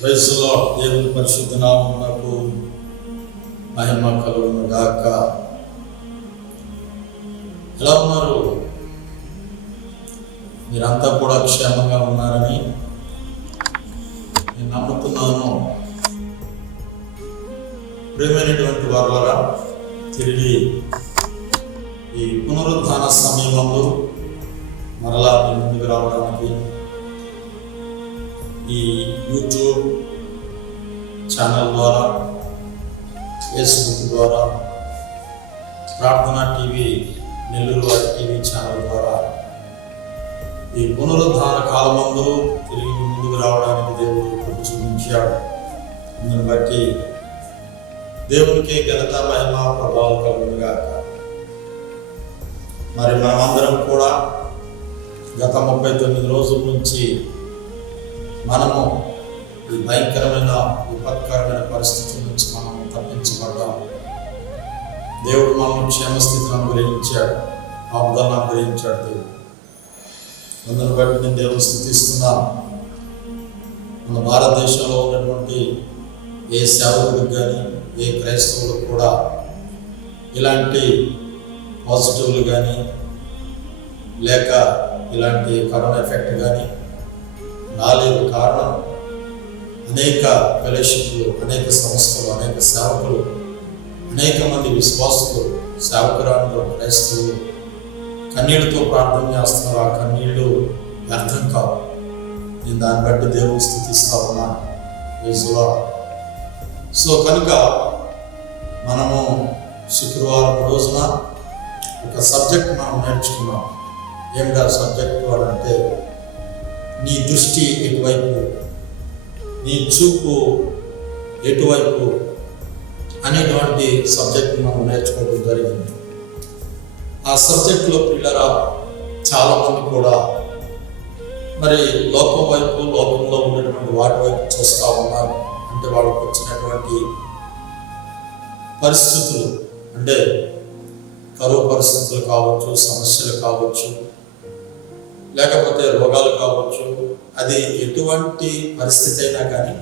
Praise the lord. దేవుని పరిశుద్ధ నామమునకు మహిమ కలుగును గాక. ఎలా ఉన్నారు? మీరంతా కూడా క్షేమంగా ఉన్నారని నేను నమ్ముతున్నాను. ప్రియమైనటువంటి వారులారా, తిరిగి ఈ పునరుద్ధాన సమయంలో మరలా మీ ముందుకు రావడానికి ఈ యూట్యూబ్ ఛానల్ ద్వారా, ఫేస్బుక్ ద్వారా, ప్రార్థనా టీవీ నెల్లూరు వారి టీవీ ఛానల్ ద్వారా ఈ పునరుద్ధాన కాలమందు తిరిగి ముందుకు రావడానికి దేవుడు కృప చూపించాడు. అందుని బట్టి దేవునికి ఘనత, మహిమ, ప్రభావం కలుగునుగాక. మరి మనమందరం కూడా గత 39 రోజుల నుంచి మనము ఈ భయంకరమైన విపత్కరమైన పరిస్థితుల నుంచి మనం తప్పించబడ్డాం. దేవుడు మనం క్షేమస్థితిని అనుగ్రహించాడు, ఆపుదలను అనుగ్రహించాడు. దేవుడు అందుని బట్టి నేను దేవుని స్థుతిస్తున్నాను. మన భారతదేశంలో ఉన్నటువంటి ఏ సేవకుడికి కానీ, ఏ క్రైస్తవులకు కూడా ఇలాంటి పాజిటివ్లు కానీ, లేక ఇలాంటి కరోనా ఎఫెక్ట్ కానీ రాలేదు. కారణం అనేక ఫెలోషిప్లు, అనేక సంస్థలు, అనేక సేవకులు, అనేక మంది విశ్వాసులు, సేవకురాలు, క్రైస్తవులు కన్నీళ్లతో ప్రార్థన చేస్తున్నారు. ఆ కన్నీళ్లు వ్యర్థం కావు. నేను దాన్ని బట్టి దేవుని స్థుతిస్తా ఉన్నాను. సో కనుక మనము శుక్రవారం రోజున ఒక సబ్జెక్ట్ మనం నేర్చుకున్నాం. ఏమిటా సబ్జెక్టు అని అంటే, నీ దృష్టి ఎటువైపు, నీ చూపు ఎటువైపు అనేటువంటి సబ్జెక్ట్ మనం నేర్చుకోవడం జరిగింది. ఆ సబ్జెక్టులో పిల్లరా చాలామంది కూడా మరి లోకం వైపు, లోకంలో ఉన్నటువంటి వాటి వైపు చూస్తూ ఉన్నారు. అంటే వాళ్ళకు వచ్చినటువంటి పరిస్థితులు, అంటే కరువు పరిస్థితులు కావచ్చు, సమస్యలు కావచ్చు, లేకపోతే రోగాలు కావచ్చు, అది ఎటువంటి పరిస్థితి అయినా కానీ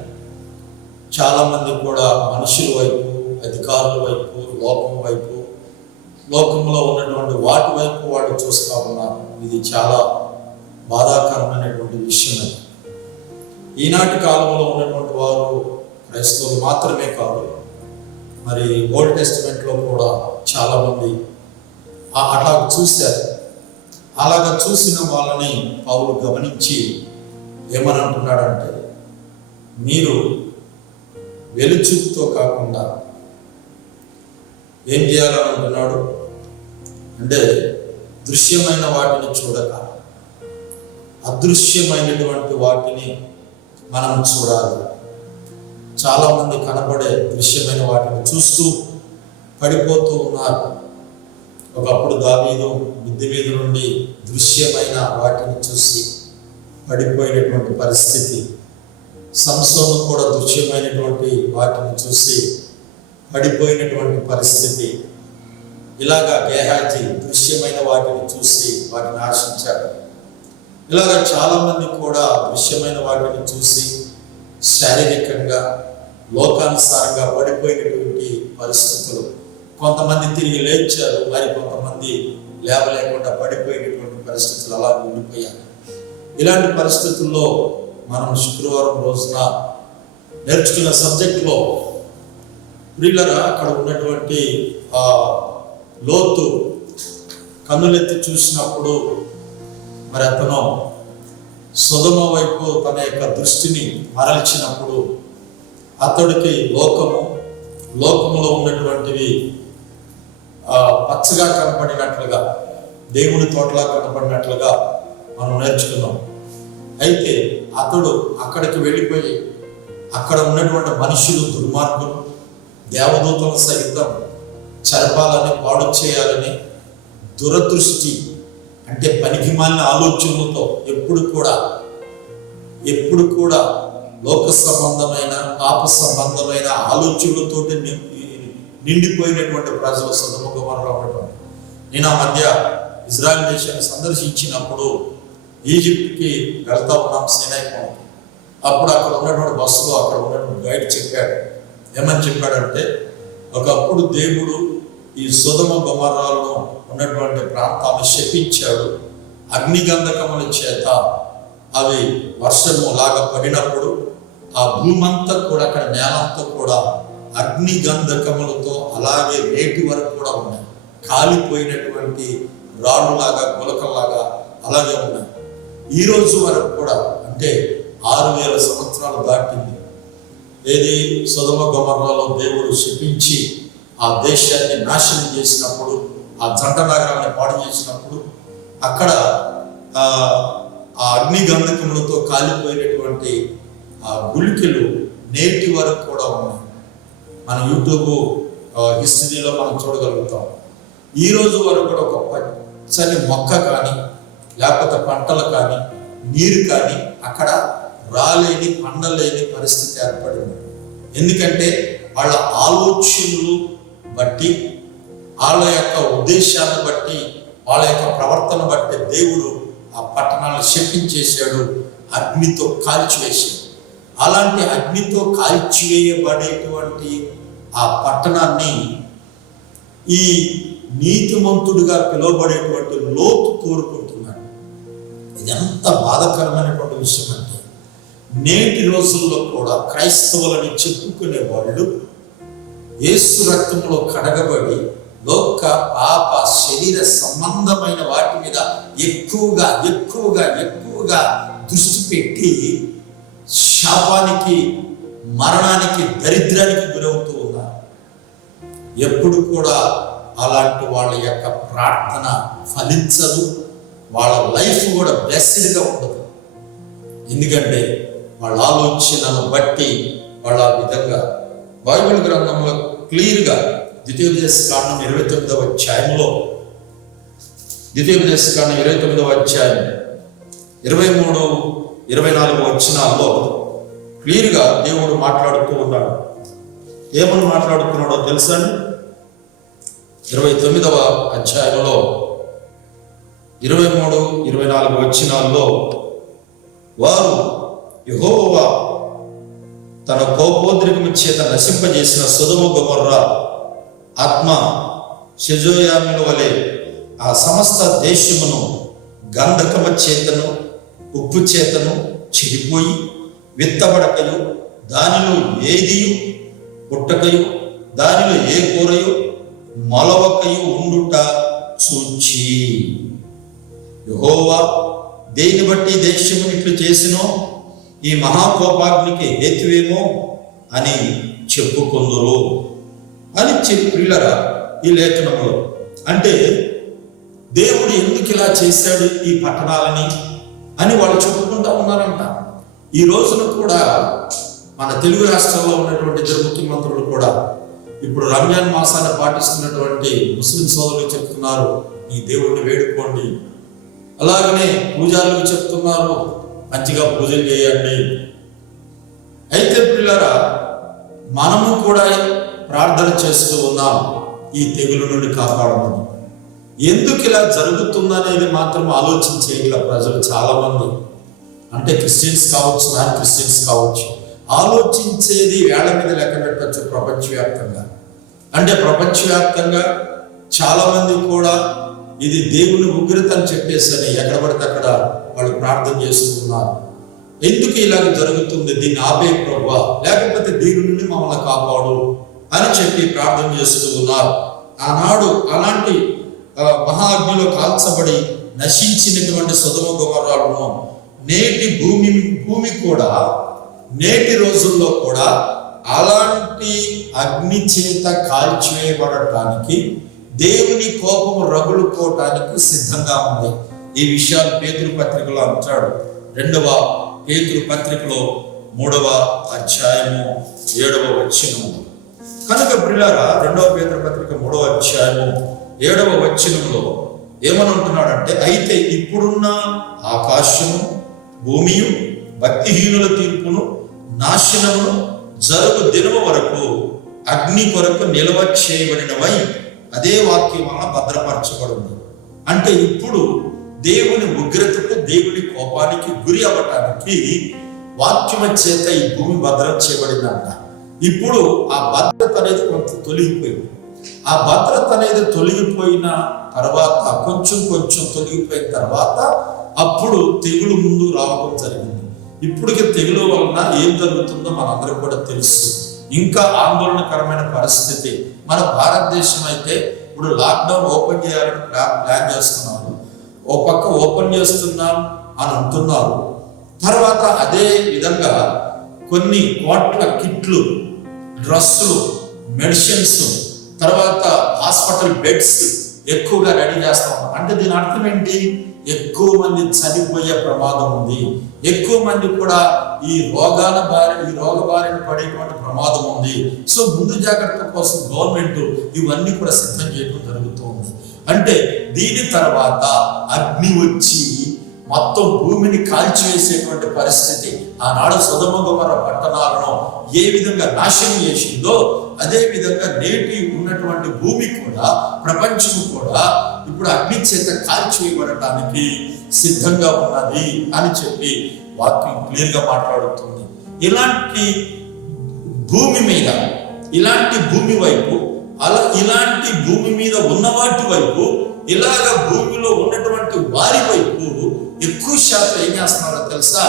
చాలామంది కూడా మనుషుల వైపు, అధికారుల వైపు, లోకం వైపు, లోకంలో ఉన్నటువంటి వాటి వైపు వాళ్ళు చూస్తూ ఉన్నారు. ఇది చాలా బాధాకరమైనటువంటి విషయం. ఈనాటి కాలంలో ఉన్నటువంటి వారు క్రైస్తవులు మాత్రమే కాదు, మరి ఓల్డ్ టెస్టిమెంట్లో కూడా చాలామంది అట్లా చూశారు. అలాగా చూసిన వాళ్ళని పౌలు గమనించి ఏమని అంటున్నాడంటే, మీరు వెలుచూపుతో కాకుండా ఏం చేయాలని అంటున్నాడు అంటే, దృశ్యమైన వాటిని చూడక అదృశ్యమైనటువంటి వాటిని మనం చూడాలి. చాలామంది కనబడే దృశ్యమైన వాటిని చూస్తూ పడిపోతూ ఉన్నారు. ఒకప్పుడు దావీదు మిద్దె మీద నుండి దృశ్యమైన వాటిని చూసి పడిపోయినటువంటి పరిస్థితి, సంసోను కూడా దృశ్యమైనటువంటి వాటిని చూసి పడిపోయినటువంటి పరిస్థితి, ఇలాగా గేహాజీ దృశ్యమైన వాటిని చూసి వాటిని ఆశించాడు. ఇలాగా చాలామంది కూడా దృశ్యమైన వాటిని చూసి శారీరకంగా, లోకానుసారంగా పడిపోయినటువంటి పరిస్థితులు. కొంతమంది తిరిగి లేచారు, మరి కొంతమంది లేవలేకుండా పడిపోయినటువంటి పరిస్థితులు అలా ఉండిపోయారు. ఇలాంటి పరిస్థితుల్లో మనం శుక్రవారం రోజున నేర్చుకున్న సబ్జెక్టులో ప్రియులరా, అక్కడ ఉన్నటువంటి లోతు కన్నులెత్తి చూసినప్పుడు మరి అతను సొదొమ వైపు తన యొక్క దృష్టిని మరల్చినప్పుడు అతడికి లోకములో ఉన్నటువంటివి పచ్చగా కనపడినట్లుగా, దేవుని తోటలా కనపడినట్లుగా మనం నేర్చుకున్నాం. అయితే అతడు అక్కడికి వెళ్ళిపోయి అక్కడ ఉన్నటువంటి మనుషులు, దుర్మార్గులు, దేవదూతలు సహితం చెరపాలని, పాడు చేయాలని దురదృష్టి, అంటే పనికిమాలిన ఆలోచనలతో ఎప్పుడు కూడా లోక సంబంధమైన, పాప సంబంధమైన ఆలోచనలతో నిండిపోయినటువంటి ప్రజలు సొదొమ గొమొర్రాలో ఉన్నటువంటి. నేను ఆ మధ్య ఇజ్రాయెల్ దేశాన్ని సందర్శించినప్పుడు ఈజిప్ట్కి వెళ్తా ఉన్నాం, సీనాయి కొండకి. అప్పుడు అక్కడ ఉన్నటువంటి బస్సులో అక్కడ ఉన్నటువంటి గైడ్ చెప్పాడు. ఏమని చెప్పాడంటే, ఒకప్పుడు దేవుడు ఈ సొదొమ గొమొర్రాలను ఉన్నటువంటి ప్రాంతాలను శపించాడు. అగ్నిగంధకముల చేత అవి వర్షము లాగా పడినప్పుడు ఆ భూమంతా కూడా, అక్కడ నేలంతా కూడా అగ్నిగంధకములతో అలాగే నేటి వరకు కూడా ఉన్నాయి. కాలిపోయినటువంటి రాళ్ళులాగా, గులకల్లాగా అలాగే ఉన్నాయి. ఈ రోజు వరకు కూడా, అంటే 6000 సంవత్సరాలు దాటింది. ఏది సొదొమ గొమొర్రాలో దేవుడు శపించి ఆ దేశాన్ని నాశనం చేసినప్పుడు, ఆ జంట నగరాన్ని పాడు చేసినప్పుడు, అక్కడ ఆ అగ్నిగంధకములతో కాలిపోయినటువంటి ఆ గుళికలు నేటి వరకు కూడా ఉన్నాయి. మన యూట్యూబ్ హిస్టరీలో మనం చూడగలుగుతాం. ఈ రోజు వరకు కూడా ఒక పచ్చని మొక్క కానీ, లేకపోతే పంటలు కానీ, నీరు కానీ అక్కడ రాలేని, పండలేని పరిస్థితి ఏర్పడింది. ఎందుకంటే వాళ్ళ ఆలోచనలు బట్టి, వాళ్ళ యొక్క ఉద్దేశాలను బట్టి, వాళ్ళ యొక్క ప్రవర్తన బట్టి దేవుడు ఆ పట్టణాలను శపించేశాడు, అగ్నితో కాల్చివేశాడు. అలాంటి అగ్నితో కాల్చివేయబడేటువంటి ఆ పట్టణాన్ని ఈ నీతిమంతుడిగా పిలువబడేటువంటి లోతు కోరుకుంటున్నాడు. ఇది ఎంత బాధాకరమైనటువంటి విషయం అంటే, నేటి రోజుల్లో కూడా క్రైస్తవులని చెప్పుకునే వాళ్ళు యేసు రక్తంలో కడగబడి లోక పాప శరీర సంబంధమైన వాటి మీద ఎక్కువగా ఎక్కువగా ఎక్కువగా దృష్టి పెట్టి శాపానికి, మరణానికి, దరిద్రానికి గురవుతూ ఉన్నారు. ఎప్పుడు కూడా అలాంటి వాళ్ళ యొక్క ప్రార్థన ఫలించదు, వాళ్ళ లైఫ్ కూడా బ్లెస్డ్గా ఉండదు. ఎందుకంటే వాళ్ళ ఆలోచనను బట్టి వాళ్ళ విధంగా బైబిల్ గ్రంథంలో క్లియర్గా ద్వితీయోపదేశకాండం 29వ అధ్యాయంలో, ద్వితీయోపదేశకాండం 29వ అధ్యాయం 23, 24 వచనాల్లో క్లియర్గా దేవుడు మాట్లాడుతూ ఉన్నాడు. ఏమని మాట్లాడుతున్నాడో తెలుసా? 29వ అధ్యాయంలో 23, 24 వచనాల్లో, వారు యెహోవా తన కోపోద్రేకము చేత నశింపజేసిన సొదొమ గొమొర్రా ఆత్మ షెజోయాముల వలె ఆ సమస్త దేశమును గంధకము చేతను ఉప్పు చేతను చెడిపోయి విత్తబడకయు, దానిలో ఏదియు పుట్టకయు, దానిలో ఏ కూరయు మొలవకయు ఉండుట చూచి, యెహోవా దేని బట్టి దేశమును ఇట్లు చేసినో ఈ మహాకోపాగ్నికి హేతువేమో అని చెప్పుకుందురు అని పిల్లరా ఈ లేఖనంలో. అంటే దేవుడు ఎందుకు ఇలా చేశాడు ఈ పట్టణాలని అని వాళ్ళు చెప్పుకుంటా ఉన్నారంట. ఈ రోజున కూడా మన తెలుగు రాష్ట్రాల్లో ఉన్నటువంటి ఇద్దరు ముఖ్యమంత్రులు కూడా ఇప్పుడు రంజాన్ మాసాన్ని పాటిస్తున్నటువంటి ముస్లిం సోదరులు చెప్తున్నారు, ఈ దేవుడిని వేడుకోండి. అలాగనే పూజారులు చెప్తున్నారు, మంచిగా పూజలు చేయండి. అయితే పిల్లరా, మనము కూడా ప్రార్థన చేస్తూ ఉన్నాం, ఈ తెగులు నుండి కాపాడమని. ఎందుకు ఇలా జరుగుతుందనేది మాత్రం ఆలోచించేలా ప్రజలు చాలా మంది, అంటే క్రిస్టియన్స్ కావచ్చు, నాన్ క్రిస్టియన్స్ కావచ్చు, ఆలోచించేది వేళ్ల మీద లెక్క పెట్టచ్చు ప్రపంచవ్యాప్తంగా. అంటే ప్రపంచవ్యాప్తంగా చాలా మంది కూడా ఇది దేవుని ఉగ్రత అని చెప్పేసి ఎక్కడ పడితే అక్కడ వాళ్ళు ప్రార్థన చేస్తున్నారు. ఎందుకు ఇలాగ జరుగుతుంది, దీన్ని ఆపే ప్రభువా, లేకపోతే దీని నుండి మమ్మల్ని కాపాడు అని చెప్పి ప్రార్థన చేస్తూ ఉన్నారు. ఆనాడు అలాంటి మహాగ్నిలో కాల్చబడి నశించినటువంటి సొదొమ గొమొర్రాలను నేటి భూమి కూడా నేటి రోజుల్లో కూడా అలాంటి అగ్ని చేత కాల్చివేయబడటానికి, దేవుని కోపము రగులుకోవటానికి సిద్ధంగా ఉంది. ఈ విషయాలు పేతురు పత్రికలో అంటాడు. 2వ పేతురు పత్రికలో 3వ అధ్యాయము 7వ వచనము. కనుక ప్రియులారా, 2వ పేతురు పత్రిక 3వ అధ్యాయము 7వ వచనంలో ఏమనంటున్నాడంటే, అయితే ఇప్పుడున్న ఆకాశము భూమియు భక్తిహీనుల తీర్పును నాశనమును జరుగు దినము వరకు అగ్ని కొరకు నిల్వ చేయబడినవై అదే వాక్యం వలన భద్రపరచబడింది. అంటే ఇప్పుడు దేవుని ఉగ్రతకు, దేవుని కోపానికి గురి అవ్వటానికి వాక్యము చేత ఈ భూమి భద్రం చేయబడిందంట. ఇప్పుడు ఆ భద్రత అనేది కొంత తొలగిపోయింది. ఆ భద్రత అనేది తొలగిపోయిన తర్వాత కొంచెం తొలగిపోయిన తర్వాత అప్పుడు తెగులు ముందు రావడం జరిగింది. ఇప్పటికి తెగులు వలన ఏం జరుగుతుందో మనందరికీ కూడా తెలుసు. ఇంకా ఆందోళనకరమైన పరిస్థితి. మన భారతదేశం అయితే ఇప్పుడు లాక్డౌన్ ఓపెన్ చేయాలని ప్లాన్ చేస్తున్నారు. ఓ పక్క ఓపెన్ చేస్తున్నాం అని అంటున్నారు. తర్వాత అదే విధంగా కొన్ని కోట్ల కిట్లు, డ్రస్సులు, మెడిసిన్స్, తర్వాత హాస్పిటల్ బెడ్స్ ఎక్కువగా రెడీ చేస్తా ఉన్నాం. అంటే దీని అర్థం ఏంటి? ఎక్కువ మంది చనిపోయే ప్రమాదం ఉంది. ఎక్కువ మంది కూడా ఈ రోగ బారిన పడేటువంటి ప్రమాదం ఉంది. సో ముందు జాగ్రత్త కోసం గవర్నమెంట్ ఇవన్నీ కూడా సిద్ధం చేయడం జరుగుతుంది. అంటే దీని తర్వాత అగ్ని వచ్చి మొత్తం భూమిని కాల్చివేసేటువంటి పరిస్థితి ఆనాడు సొదొమ గొమొర్రా పట్టణాలను ఏ విధంగా నాశనం చేసిందో అదే విధంగా నేటి ఉన్నటువంటి భూమి కూడా, ప్రపంచం కూడా ఇప్పుడు అగ్ని చేత కాల్చివేయబడటానికి సిద్ధంగా ఉన్నది అని చెప్పి వాక్యం క్లియర్ గా మాట్లాడుతుంది. ఇలాంటి భూమి మీద, ఇలాంటి భూమి వైపు, ఇలాంటి భూమి మీద ఉన్న వాటి వైపు, ఇలాగ భూమిలో ఉన్నటువంటి వారి వైపు ఎక్కువ శాతం ఏం చేస్తున్నారో తెలుసా?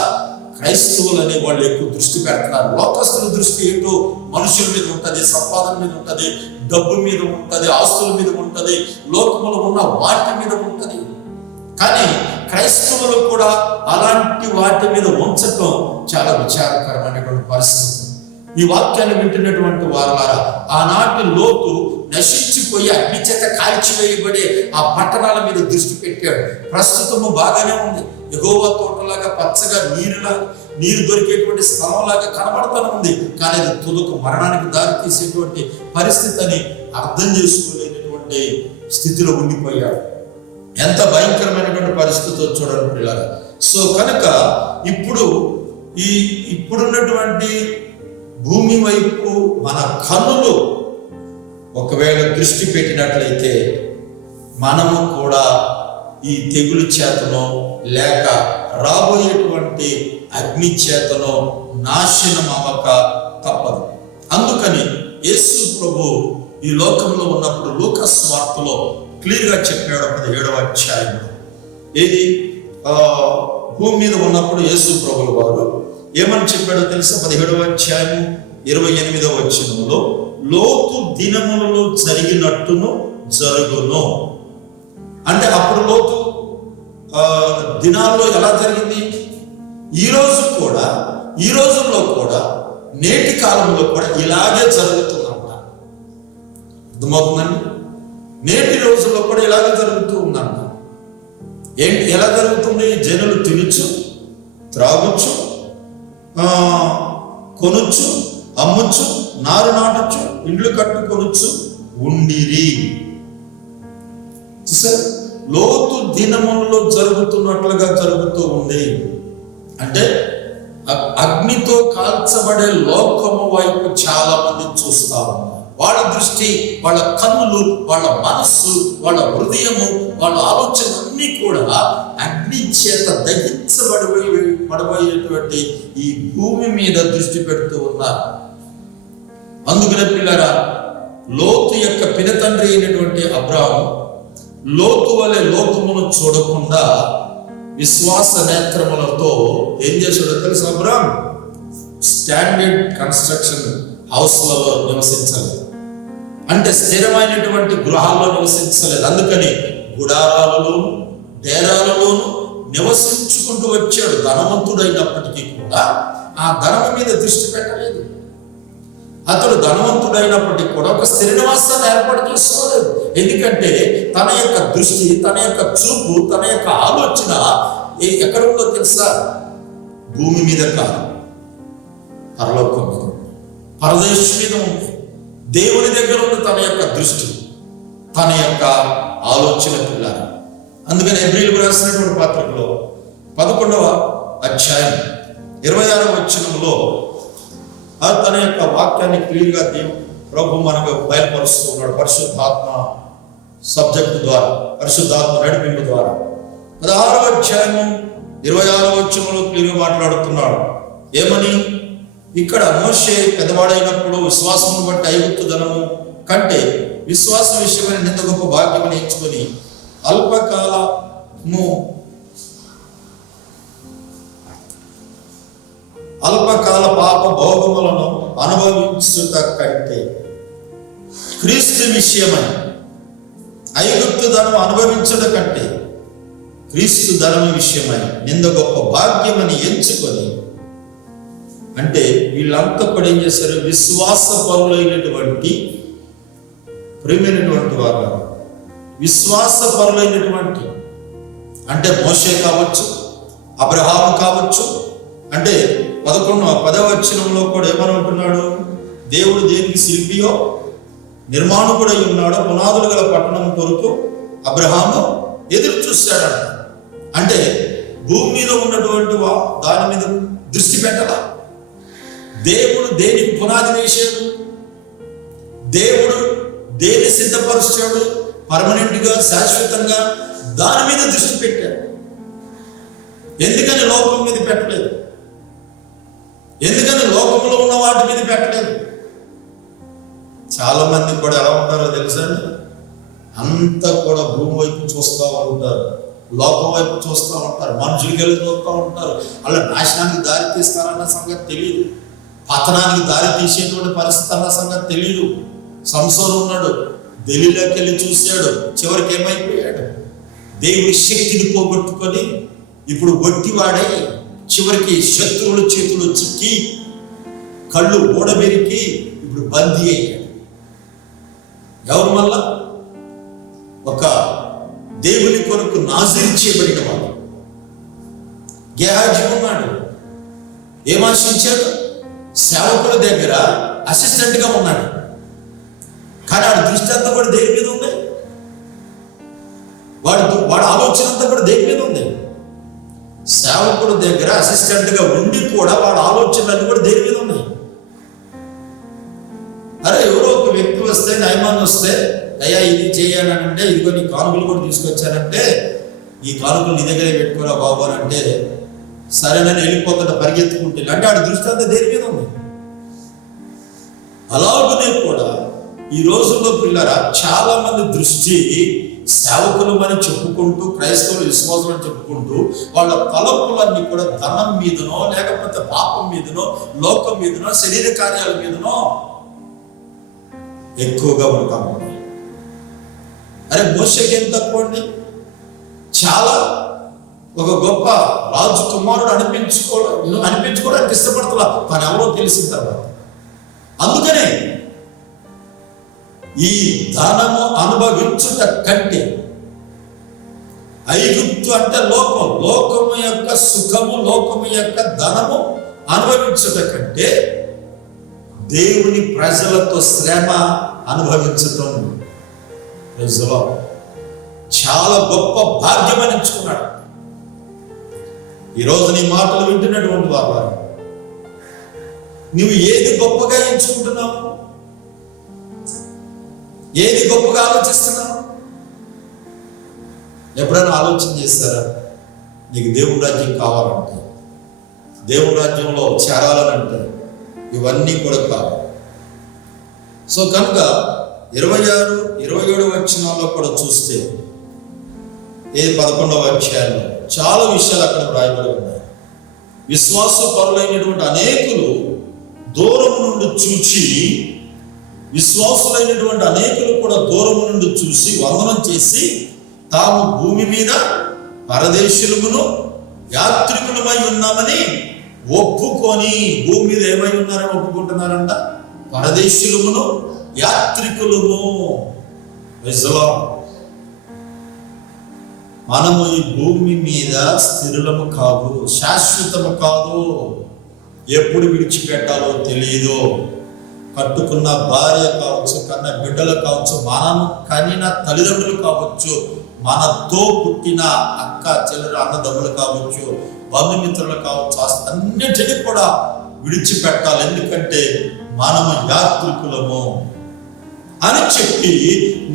క్రైస్తవులు అనే వాళ్ళు ఎక్కువ దృష్టి పెడుతున్నారు. లోకస్తుల దృష్టి ఏంటో మనుషుల మీద ఉంటుంది, సంపాదన మీద ఉంటుంది, డబ్బు మీద ఉంటుంది, ఆస్తుల మీద ఉంటుంది, లోకములో ఉన్న వాటి మీద ఉంటుంది. కానీ క్రైస్తవులు కూడా అలాంటి వాటి మీద ఉంచటం చాలా విచారకరమైనటువంటి పరిస్థితి. ఈ వాక్యాన్ని వింటున్నటువంటి వారులారా, ఆనాటి లోతు నశించిపోయి అగ్ని చేత కాల్చివేయబడే ఆ పట్టణాల మీద దృష్టి పెట్టాడు. ప్రస్తుతము బాగానే ఉంది. యెహోవా తోటలాగా పచ్చగా నీరు దొరికేటువంటి స్థలంలాగా కనబడుతూనే ఉంది. కానీ అది తుదకు మరణానికి దారి తీసేటువంటి పరిస్థితి అని అర్థం చేసుకోలేనటువంటి స్థితిలో ఉండిపోయాడు. ఎంత భయంకరమైనటువంటి పరిస్థితి చూడండి పిల్లలు. సో కనుక ఇప్పుడున్నటువంటి భూమి వైపు మన కన్నులు ఒకవేళ దృష్టి పెట్టినట్లయితే మనము కూడా ఈ తెగులు చేతనో లేక రాబోయేటువంటి అగ్ని చేతనో నాశనం అవ్వక తప్పదు. అందుకని యేసు ప్రభు ఈ లోకంలో ఉన్నప్పుడు లూకా సువార్తలో క్లియర్ గా చెప్పాడు 17వ అధ్యాయంలో. ఏది భూమి మీద ఉన్నప్పుడు యేసు ప్రభుల వారు ఏమని చెప్పాడో తెలుసా? 17వ అధ్యాయం 28వ వచనంలో, లోతు దినములలో జరిగినట్టును జరుగును. అంటే అప్పుడు లోతు దినాల్లో ఎలా జరిగింది? ఈ రోజుల్లో కూడా నేటి కాలంలో కూడా ఇలాగే జరుగుతుందంట. అర్థమవుతుందండి? నేటి రోజుల్లో కూడా ఇలాగే జరుగుతూ ఉందంట. ఏంటి ఎలా జరుగుతుంది? జనులు తినచ్చు, త్రాగొచ్చు, కొనొచ్చు, అమ్మొచ్చు, నారు నాటొచ్చు, ఇండ్లు కట్టుకొనొచ్చు ఉండిరి. చూసారు? లోతు దినములలో జరుగుతున్నట్లుగా జరుగుతూ ఉంది. అంటే అగ్నితో కాల్చబడే లోకము వైపు చాలా మంది చూస్తా ఉన్నారు. వాళ్ళ దృష్టి, వాళ్ళ కన్నులు, వాళ్ళ మనస్సు, వాళ్ళ హృదయము, వాళ్ళ ఆలోచన అన్నీ కూడా అగ్ని చేత దహించబడిపోయేటువంటి ఈ భూమి మీద దృష్టి పెడుతూ ఉన్నారు. అందుకనే పిల్లరా, లోతు యొక్క పినతండ్రి అయినటువంటి అబ్రాహాము లోతు వలె లోకమును చూడకుండా విశ్వాస నేత్రములతో ఏం చేశాడో తెలుసు? అబ్రాహాం స్టాండర్డ్ కన్స్ట్రక్షన్ హౌస్లలో నివసించలేదు. అంటే స్థిరమైనటువంటి గృహాల్లో నివసించలేదు. అందుకని గుడారాలలోను, డేరాలలోను నివసించుకుంటూ వచ్చాడు. ధనవంతుడైనప్పటికీ కూడా ఆ ధనము మీద దృష్టి పెట్టలేదు. అతడు ధనవంతుడైనప్పటికీ కూడా ఒక స్థిర నివాసాన్ని ఏర్పాటు చేసుకోలేదు. ఎందుకంటే తన యొక్క దృష్టి, తన యొక్క చూపు, తన యొక్క ఆలోచన ఎక్కడ ఉందో తెలుసా? భూమి మీద కాదు, పరలోకం మీద, పరదేశం మీద ఉంది. దేవుని దగ్గర ఉంది తన యొక్క దృష్టి, తన యొక్క ఆలోచన పిల్లలు. అందుకని హెబ్రీయులకు రాసినటువంటి పత్రికలో 11వ అధ్యాయం 26వ వచనంలో తన యొక్క వాక్యాన్ని క్లియర్గా ప్రభు మనకు బయలుపరుస్తూ ఉన్నాడు. పరిశుద్ధాత్మ సబ్జెక్టు ద్వారా, పరిశుద్ధాత్మ నడిపింపు ద్వారా 16వ అధ్యాయము 26వ వచనంలో క్లియర్గా మాట్లాడుతున్నాడు. ఏమని? ఇక్కడ మోషే పెద్దవాడైనప్పుడు విశ్వాసమును బట్టి ఐగుప్తు ధనము కంటే విశ్వాసం విషయమైన నింత గొప్ప భాగ్యమని ఎంచుకొని అల్పకాల పాప భోగములను అనుభవించుట కంటే క్రీస్తు విషయమై ఐగుప్తు ధనం అనుభవించుట కంటే క్రీస్తు ధనం విషయమై నింద గొప్ప భాగ్యమని ఎంచుకొని, అంటే వీళ్ళంతా కూడా ఏం చేశారు? విశ్వాస పరులైనటువంటి ప్రియమైనటువంటి వారు, విశ్వాస పరులైనటువంటి, అంటే మోషే కావచ్చు, అబ్రహాము కావచ్చు. అంటే 10వ వచనంలో కూడా ఏమని ఉంటున్నాడు? దేవుడు దేనికి శిల్పియో నిర్మాణకుడై ఉన్నాడో పునాదులు గల పట్టణం కొరకు అబ్రహాము ఎదురు చూశాడంట. అంటే భూమి మీద ఉన్నటువంటి దాని మీద దృష్టి పెట్టాల. దేవుడు దేనికి పునాది వేశాడు, దేవుడు దేన్ని సిద్ధపరుస్తాడు పర్మనెంట్ గా, శాశ్వతంగా, దాని మీద దృష్టి పెట్టాడు. ఎందుకని లోకం మీద పెట్టలేదు? ఎందుకని లోకంలో ఉన్న వాటి మీద పెట్టలేదు? చాలా మంది కూడా ఎలా ఉంటారో తెలుసా? అంతా కూడా భూమి వైపు చూస్తూ ఉంటారు, లోకం వైపు చూస్తూ ఉంటారు, మనుషులకి వెళ్ళి చూస్తూ ఉంటారు. అలా నాశనానికి దారి తీస్తారన్న సంగతి తెలియదు, పతనానికి దారి తీసేటువంటి పరిస్థితి అన్న సంగతి తెలియదు. సంసోను ఉన్నాడు, ఢిల్లీలోకి వెళ్ళి చూశాడు, చివరికి ఏమైపోయాడు? దేవుడి శక్తిని పోగొట్టుకొని ఇప్పుడు ఒట్టివాడై చివరికి శత్రువుల చేతులు చిక్కి కళ్ళు ఊడబెరికి ఇప్పుడు బందీ అయ్యాడు. ఎవరు? మళ్ళా ఒక దేవుని కొరకు నాజీరు చేయబడిన వాడు గేహాజీ ఉన్నాడు. ఏమాశించాడు? సేవకుల దగ్గర అసిస్టెంట్ గా ఉన్నాడు. కానీ వాడి దృష్టి అంతా కూడా దేని మీద ఉంది? వాడి ఆలోచన అంతా కూడా దేని మీద ఉంది? సేవకుడు దగ్గర అసిస్టెంట్ గా ఉండి కూడా వాడి ఆలోచనలు కూడా దేని మీద ఉన్నాయి? అరే ఎవరో ఒక వ్యక్తి వస్తే, నయమాన్ వస్తే, అయ్యా ఇది చేయాలంటే, ఇదిగో నీ కానుకలు కూడా తీసుకొచ్చానంటే, ఈ కానుకలు నీ దగ్గరే పెట్టుకోరా బాబు అని అంటే, సరేనని వెళ్ళిపోతుంటే పరిగెత్తుకుంటే, అంటే ఆడి దృష్టి అంతా దేని మీద ఉంది? అలాగనే కూడా ఈ రోజుల్లో పిల్లరా చాలా మంది దృష్టి సేవకులమని చెప్పుకుంటూ, క్రైస్తవులు విశ్వాసం అని చెప్పుకుంటూ, వాళ్ళ తలపులన్నీ కూడా ధనం మీదనో, లేకపోతే పాపం మీదనో, లోకం మీదనో, శరీర కార్యాల మీదనో ఎక్కువగా ఉంటాము. అరే మోషేకి ఏం తక్కువ అండి? చాలా ఒక గొప్ప రాజు కుమారుడు అనిపించుకోవడానికి ఇష్టపడుతున్నా, తను ఎవరో తెలిసిన తర్వాత. అందుకనే ఈ ధనము అనుభవించుట కంటే, ఐగుప్తు అంటే లోకము యొక్క సుఖము, లోకము యొక్క ధనము అనుభవించుట కంటే దేవుని ప్రజలతో శ్రమ అనుభవించటం చాలా గొప్ప భాగ్యం అని ఎంచుకున్నాడు. ఈరోజు నీ మాటలు వింటున్నటువంటి వారు, నువ్వు ఏది గొప్పగా ఎంచుకుంటున్నావు? ఏది గొప్పగా ఆలోచిస్తున్నావు? ఎప్పుడైనా ఆలోచన చేస్తారా? నీకు దేవుని రాజ్యం కావాలంటే, దేవుని రాజ్యంలో చేరాలనంటే ఇవన్నీ కూడా కావాలి. సో కనుక 26, 27 వచనాల్లో కూడా చూస్తే, 11వ అధ్యాయంలో చాలా విషయాలు అక్కడ వ్రాయబడి ఉన్నాయి. విశ్వాస పరులైనటువంటి అనేకులు దూరం నుండి చూచి, విశ్వాసులైనటువంటి అనేకులు కూడా దూరము నుండి చూసి వందనం చేసి, తాము భూమి మీద పరదేశులమును యాత్రికులమై ఉన్నామని ఒప్పుకొని, భూమి మీద ఏమై ఉన్నారని ఒప్పుకుంటున్నారంట? పరదేశులమును యాత్రికులము. మనము ఈ భూమి మీద స్థిరులము కాదు, శాశ్వతము కాదు. ఎప్పుడు విడిచిపెట్టాలో తెలియదు. కట్టుకున్న భార్య కావచ్చు, కన్న బిడ్డలు కావచ్చు, మనం కనిన తల్లిదండ్రులు కావచ్చు, మనతో పుట్టిన అక్క చెల్లెలు అన్నదమ్ములు కావచ్చు, బంధుమిత్రులు కావచ్చు, అన్నిటినీ కూడా విడిచిపెట్టాలి. ఎందుకంటే మనము యాత్రికులము అని చెప్పి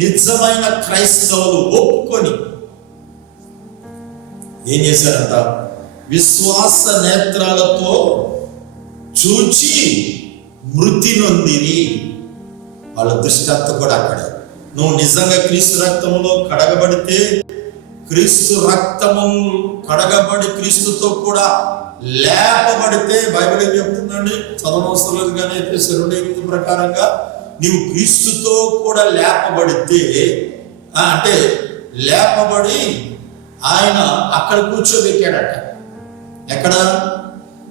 నిజమైన క్రైస్తవులు ఒప్పుకొని ఏం చేశారంట? విశ్వాస నేత్రాలతో చూచి మృతి నొందిరి. వాళ్ళ దృష్టి అంతా కూడా అక్కడ. నువ్వు నిజంగా క్రీస్తు రక్తములో కడగబడితే, క్రీస్తు రక్తము కడగబడి క్రీస్తుతో కూడా లేపబడితే, బైబిల్ ఏం చెప్తుందండి? చదవనవసరం లేదు కానీ ఎఫెసీ 2:8 ప్రకారంగా నీవు క్రీస్తుతో కూడా లేపబడితే, అంటే లేపబడి ఆయన అక్కడ కూర్చోబెట్టాడట. ఎక్కడ?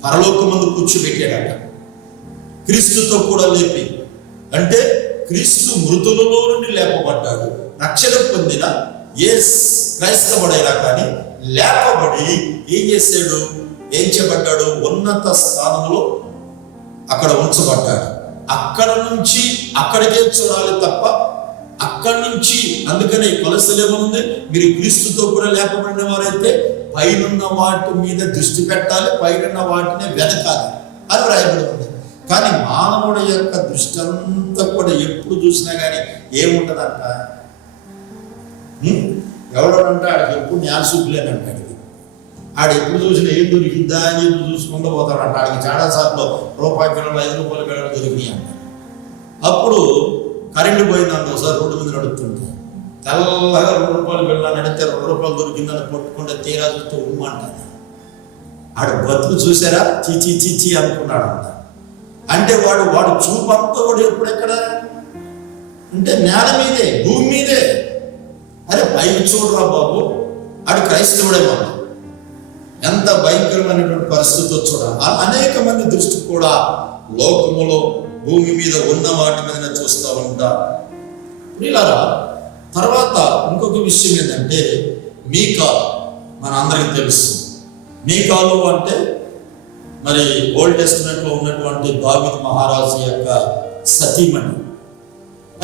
పరలోకమందు కూర్చోబెట్టాడట. క్రీస్తుతో కూడా లేపి, అంటే క్రీస్తు మృతులలో నుండి లేపబడ్డాడు. రక్షణ పొందిన క్రైస్తవుడైనా కానీ లేపబడి ఏం చేశాడు? ఏం చేయబడ్డాడు? ఉన్నత స్థానంలో అక్కడ ఉంచబడ్డాడు. అక్కడ నుంచి అక్కడికే చూడాలి తప్ప అక్కడి నుంచి, అందుకనే కొలసలేముంది, మీరు క్రీస్తుతో కూడా లేపబడిన వారైతే పైనున్న వాటి మీద దృష్టి పెట్టాలి, పైనున్న వాటిని వెతకాలి అని వ్రాయబడి ఉంది. కానీ మానవుడి యొక్క దృష్టి అంతా కూడా ఎప్పుడు చూసినా కానీ ఏముంటదంట? ఎవడనంటే ఆడికి ఎప్పుడు జ్ఞానశుద్ధులేనంటాడు. ఆడు ఎప్పుడు చూసినా ఏం దొరికిద్దా అని చెప్పి చూసుకుంటూ పోతాడంట. ఆడికి చాలా సార్లు రూపాయి పిల్లలు 5 రూపాయల పిల్లలు దొరికినాయి అంట. అప్పుడు కరెంటు పోయిందంట. ఒకసారి రోడ్డు మీద నడుస్తుంటే తెల్లగా 2 రూపాయల పిల్లలు నడితే 2 రూపాయలు దొరికిందని పట్టుకుంటే తీరా చూస్తే ఉమ్మంటాడు. ఆడు బతుకు చూసారా? చీచి చీచి అనుకున్నాడంట. అంటే వాడు చూపంతా కూడా ఎప్పుడెక్కడ అంటే నేల మీదే, భూమి మీదే. అరే పైకి చూడరా బాబు, ఆడు క్రైస్తవుడే. మనం ఎంత భయంకరమైనటువంటి పరిస్థితి చూడాలి. అనేక మంది దృష్టి కూడా లోకములో భూమి మీద ఉన్న వాటి మీద చూస్తూ ఉంటారు. ప్రియులారా, తర్వాత ఇంకొక విషయం ఏంటంటే మీకాలు. మన అందరికీ తెలుసు మీకాలు అంటే మరి ఓల్డ్ టెస్టిమెంట్ లో ఉన్నటువంటి దావీదు మహారాజు యొక్క సతీమణి.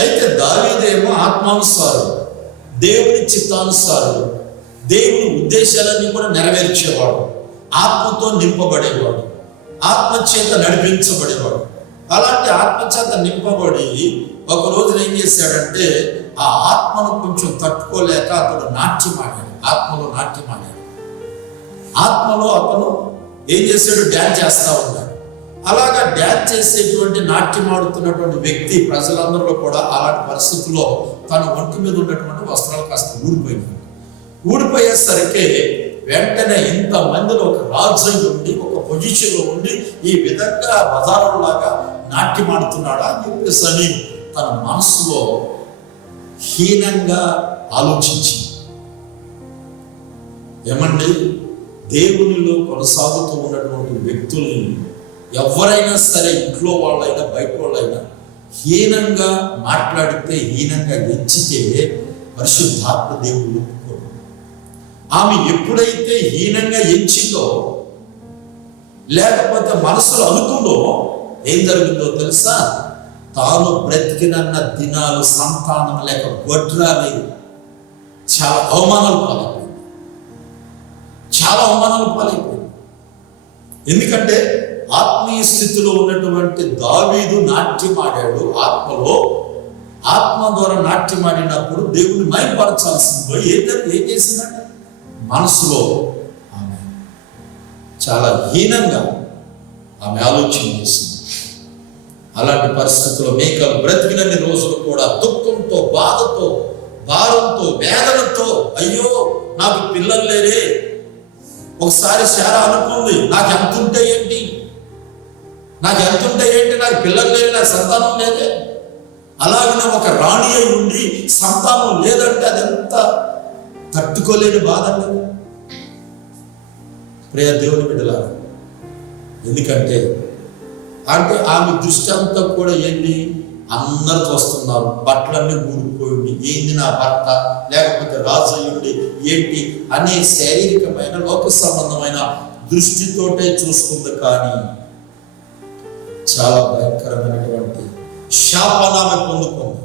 అయితే దావీదేమో ఆత్మానుసారుడు, దేవుని చిత్తానుసారుడు, దేవుని ఉద్దేశాలన్నీ కూడా నెరవేర్చేవాడు, ఆత్మతో నింపబడేవాడు, ఆత్మ చేత నడిపించబడేవాడు. అలాంటి ఆత్మ చేత నింపబడి ఒక రోజున ఏం చేశాడంటే ఆ ఆత్మను కొంచెం తట్టుకోలేక అతడు నాట్యమాడాడు. ఆత్మలో నాట్యమాడాడు. ఆత్మలో అతను ఏం చేశాడు? డ్యాన్స్ చేస్తా ఉన్నాడు. అలాగా డ్యాన్స్ చేసేటువంటి నాట్యం ఆడుతున్నటువంటి వ్యక్తి ప్రజలందరిలో కూడా అలాంటి పరిస్థితుల్లో తన ఒంటి మీద ఉన్నటువంటి వస్త్రాలు కాస్త ఊడిపోయినాయి. ఊడిపోయేసరికి వెంటనే ఇంతమందిలో ఒక రాజు ఉండి, ఒక పొజిషన్లో ఉండి ఈ విధంగా బజారులాగా నాట్యం ఆడుతున్నాడా అని చెప్పేసి అని తన మనసులో హీనంగా ఆలోచించి, ఏమండి, దేవునిలో కొనసాగుతూ ఉన్నటువంటి వ్యక్తుల్ని ఎవరైనా సరే, ఇంట్లో వాళ్ళైనా బయట వాళ్ళైనా హీనంగా మాట్లాడితే, హీనంగా ఎంచితే పరిశుద్ధాత్మ దేవుడు ఒప్పుకోడు. ఆమె ఎప్పుడైతే హీనంగా ఎంచిందో, లేకపోతే మనసులో అనుకుందో, ఏం జరిగిందో తెలుసా? తాను బ్రతికినన్న దినాలు సంతానం లేక గొడ్రాలేదు. చాలా అవమానాలు పాలైపోయింది. చాలా అవమానాలు పాలైపోయింది. ఎందుకంటే ఆత్మీయ స్థితిలో ఉన్నటువంటి దావీదు నాట్యం ఆడాడు. ఆత్మలో, ఆత్మ ద్వారా నాట్యం ఆడినప్పుడు దేవుని మైపరచాల్సింది పోయి ఏం చేసిందంటే మనసులో ఆమె చాలా హీనంగా ఆమె ఆలోచన చేసింది. అలాంటి పరిస్థితుల్లో మీకాలు బ్రతికినన్ని రోజులు కూడా దుఃఖంతో, బాధతో, భారంతో, వేదనతో, అయ్యో నాకు పిల్లలు లేరే. ఒకసారి శారా అనుకుంది, నాకు ఎంత ఉంటే ఏంటి, నాకు పిల్లలు లేరు, నాకు సంతానం లేదే. అలాగనే ఒక రాణి అయి ఉండి సంతానం లేదంటే అదెంత తట్టుకోలేని బాధ. ప్రియ దేవుని బిడ్డలారా, ఎందుకంటే ఆమె దృష్టి అంతా కూడా ఏంటి? అందరు చూస్తున్నారు, బట్టలన్నీ ఊడిపోయింది, ఏంది నా భర్త, లేకపోతే రాజు అయ్యుండి ఏంటి అనే శారీరకమైన లోక సంబంధమైన దృష్టితోటే చూస్తుంది. కానీ చాలా భయంకరమైనటువంటి శాపనామె పొందుకుంది.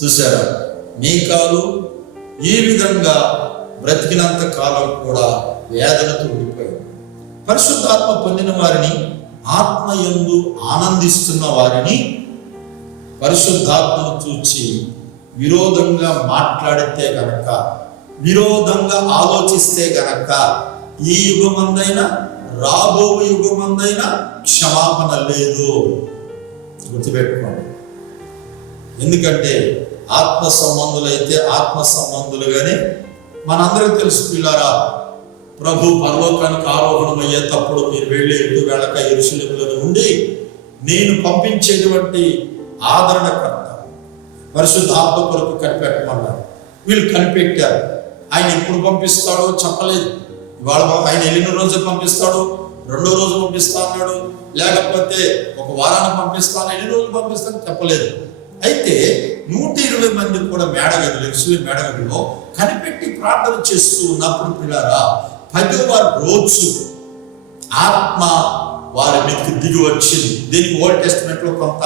చూసారా? మీకాలు ఈ విధంగా బ్రతికినంత కాలం కూడా వేదనతో ఉండిపోయింది. పరిశుద్ధాత్మ పొందిన వారిని, ఆత్మయందు ఆనందిస్తున్న వారిని పరిశుద్ధాత్మను చూచి విరోధంగా మాట్లాడితే గనక, విరోధంగా ఆలోచిస్తే గనక ఈ యుగమందైనా రాబో యుగమందైనా క్షమాపణ లేదు. గుర్తుపెట్టుకోండి. ఎందుకంటే ఆత్మ సంబంధులైతే ఆత్మ సంబంధులుగానే మనందరికీ తెలుసు పిల్లారా, ప్రభు పరలోకానికి ఆరోహణం అయ్యేటప్పుడు మీరు వెళ్ళి ఎటు వెళ్ళక యెరూషలేములో ఉండి నేను పంపించేటువంటి ఆదరణకర్త పరిశుద్ధాత్మ కొరకు కనిపెట్టమన్నారు. వీళ్ళు కనిపెట్టారు. ఆయన ఎప్పుడు పంపిస్తాడో చెప్పలేదు. ఇవాళ ఆయన వెళ్ళిన రోజు పంపిస్తాడు, రెండో రోజు పంపిస్తా అన్నాడు, లేకపోతే ఒక వారానికి పంపిస్తాను, ఎన్ని రోజులు పంపిస్తాను చెప్పలేదు. అయితే 120 మంది కూడా మేడగదిలో కనిపెట్టి ప్రార్థన చేస్తూ ఉన్నప్పుడు పిల్లారా, 10వ రోజు ఆత్మ వారి మీదకి దిగి వచ్చింది. దీనికి ఓల్డ్ టెస్టిమెంట్ లో కొంత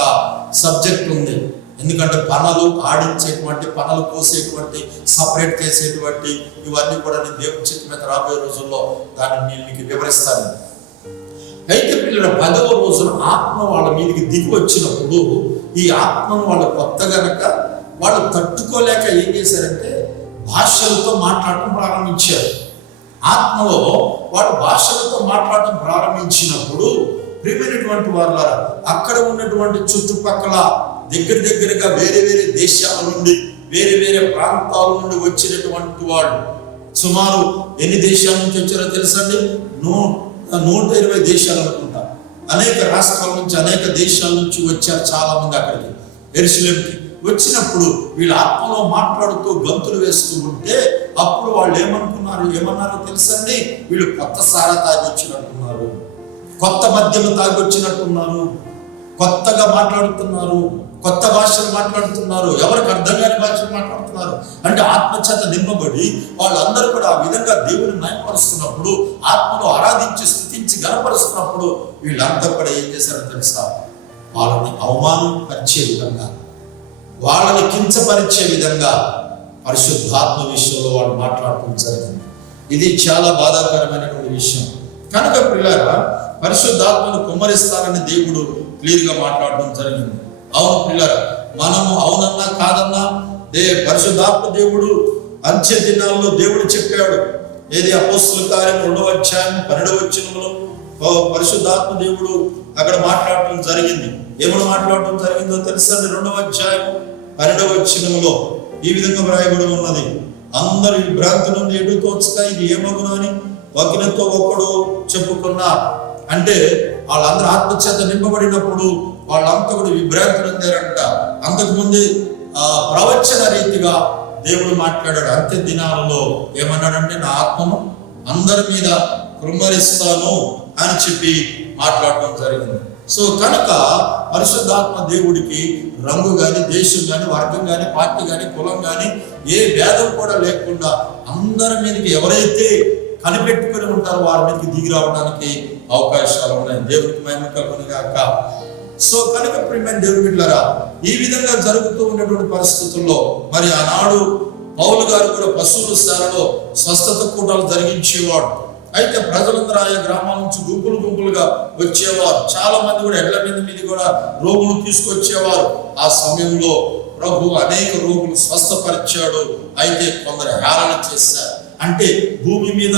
సబ్జెక్ట్ ఉంది. ఎందుకంటే పనులు ఆడించేటువంటి, పనులు కోసేటువంటి, సపరేట్ చేసేటువంటి ఇవన్నీ కూడా నేను దేవుని చేతి మీద రాబోయే రోజుల్లో దాన్ని నేను మీకు వివరిస్తాను. అయితే పిల్లల 10వ రోజున ఆత్మ వాళ్ళ మీదకి దిగి వచ్చినప్పుడు ఈ ఆత్మను వాళ్ళు కొత్త గనక వాళ్ళు తట్టుకోలేక ఏం చేశారంటే భాషలతో మాట్లాడటం ప్రారంభించారు. ఆత్మలో వాళ్ళు భాషలతో మాట్లాడటం ప్రారంభించినప్పుడు ప్రియమైనటువంటి వాళ్ళారా, అక్కడ ఉన్నటువంటి చుట్టుపక్కల దగ్గరగా వేరే దేశాల నుండి, వేరే ప్రాంతాల నుండి వచ్చినటువంటి వాళ్ళు సుమారు ఎన్ని దేశాల నుంచి వచ్చారో తెలుసండి? 120 దేశాలు అనుకుంటా. అనేక రాష్ట్రాల నుంచి, అనేక దేశాల నుంచి వచ్చారు చాలా మంది అక్కడికి యెరూషలేముకి. వచ్చినప్పుడు వీళ్ళు ఆత్మలో మాట్లాడుతూ గంతులు వేస్తూ ఉంటే అప్పుడు వాళ్ళు ఏమన్నారో తెలుసండి? వీళ్ళు కొత్త సారా తాగొచ్చినట్టున్నారు, కొత్త మద్యము తాగొచ్చినట్టున్నారు, కొత్తగా మాట్లాడుతున్నారు, కొత్త భాషలు మాట్లాడుతున్నారు, ఎవరికి అర్థం కాని భాషలు మాట్లాడుతున్నారు. అంటే ఆత్మచేత నింపబడి వాళ్ళందరూ కూడా ఆ విధంగా దేవుని నయపరుస్తున్నప్పుడు, ఆత్మను ఆరాధించి స్థుతించి గణపరుస్తున్నప్పుడు వీళ్ళంతా కూడా ఏం చేశారో తెలుసా? వాళ్ళని అవమానం పరిచే విధంగా, వాళ్ళని కించపరిచే విధంగా పరిశుద్ధాత్మ విషయంలో వాళ్ళు మాట్లాడటం జరిగింది. ఇది చాలా బాధాకరమైనటువంటి విషయం. కనుక పిల్లారా, పరిశుద్ధాత్మను కుమ్మరిస్తారని దేవుడు క్లియర్గా మాట్లాడడం జరిగింది. అవును పిల్లారా, మనము అవునన్నా కాదన్నా పరిశుద్ధాత్మ దేవుడు అంత్య దినాల్లో దేవుడు చెప్పాడు. ఏది అపోస్తుల కార్యం 2వ అధ్యాయం 12వ వచనంలో పరిశుద్ధాత్మ దేవుడు అక్కడ మాట్లాడటం జరిగింది. ఏమని మాట్లాడటం జరిగిందో తెలుసండి? 2వ అధ్యాయం 12వ వచనంలో ఈ విధంగా వ్రాయబడి ఉన్నది. అందరూ ఈ భ్రాంతి నుండి ఎటు తోచక ఇది ఏమగును అని ఒకరితో ఒకడు చెప్పుకున్నారు. అంటే వాళ్ళందరూ ఆత్మచేత నింపబడినప్పుడు వాళ్ళంతా కూడా విభ్రాంతి పొందారంట. అంతకుముందు ప్రవచన రీతిగా దేవుడు మాట్లాడాడు. అంత్య దినాలలో ఏమన్నాడంటే నా ఆత్మను అందరి మీద కృమ్మరిస్తాను అని చెప్పి మాట్లాడటం జరిగింది. సో కనుక పరిశుద్ధాత్మ దేవుడికి రంగు కానీ, దేశం కానీ, వర్గం కానీ, పార్టీ కానీ, కులం కానీ ఏ భేదం కూడా లేకుండా అందరి మీదకి ఎవరైతే కనిపెట్టుకుని ఉంటారో వారి మీదకి దిగి రావడానికి అవకాశాలు ఉన్నాయి. దేవుడికి మహిమ కలుగును గాక. సో కనుక ప్రియమైన దేవుని బిడ్డలారా, ఈ విధంగా జరుగుతూ ఉన్నటువంటి పరిస్థితుల్లో మరి ఆనాడు పౌలు గారు కూడా పశువుల శాలలో స్వస్థత కూటాలు జరిగించేవాడు. అయితే ప్రజలందరూ ఆయా గ్రామాల నుంచి గుంపులుగా వచ్చేవారు. చాలా మంది కూడా ఎడ్ల మీద కూడా రోగులు తీసుకొచ్చేవారు. ఆ సమయంలో ప్రభు అనేక రోగులు స్వస్థపరిచాడు. అయితే కొందరు హేళన చేశారు. అంటే భూమి మీద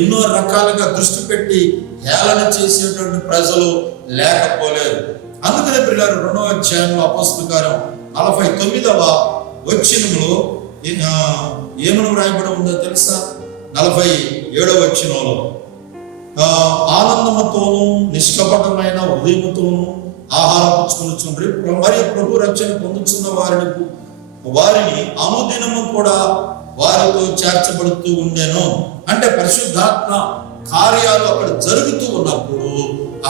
ఎన్నో రకాలుగా దృష్టి పెట్టి హేళన చేసేటువంటి ప్రజలు లేకపోలేదు. అందుకనే పిల్లలు 2వ అధ్యాయంలో అపోస్తలుల కార్యం 49వ వచనంలో ఏమని వ్రాయబడి ఉందో తెలుసా? 47వ వచనంలో ఆనందముతోనూ నిష్కపటమైన హృదయముతోనూ ఆహారం పుచ్చుకొనుచుండ్రి, మరి ప్రభు రక్షణ పొందుతున్న వారిని అనుదినము కూడా వారితో చేర్చబడుతూ ఉండేను. అంటే పరిశుద్ధాత్మ కార్యాలు అక్కడ జరుగుతూ ఉన్నప్పుడు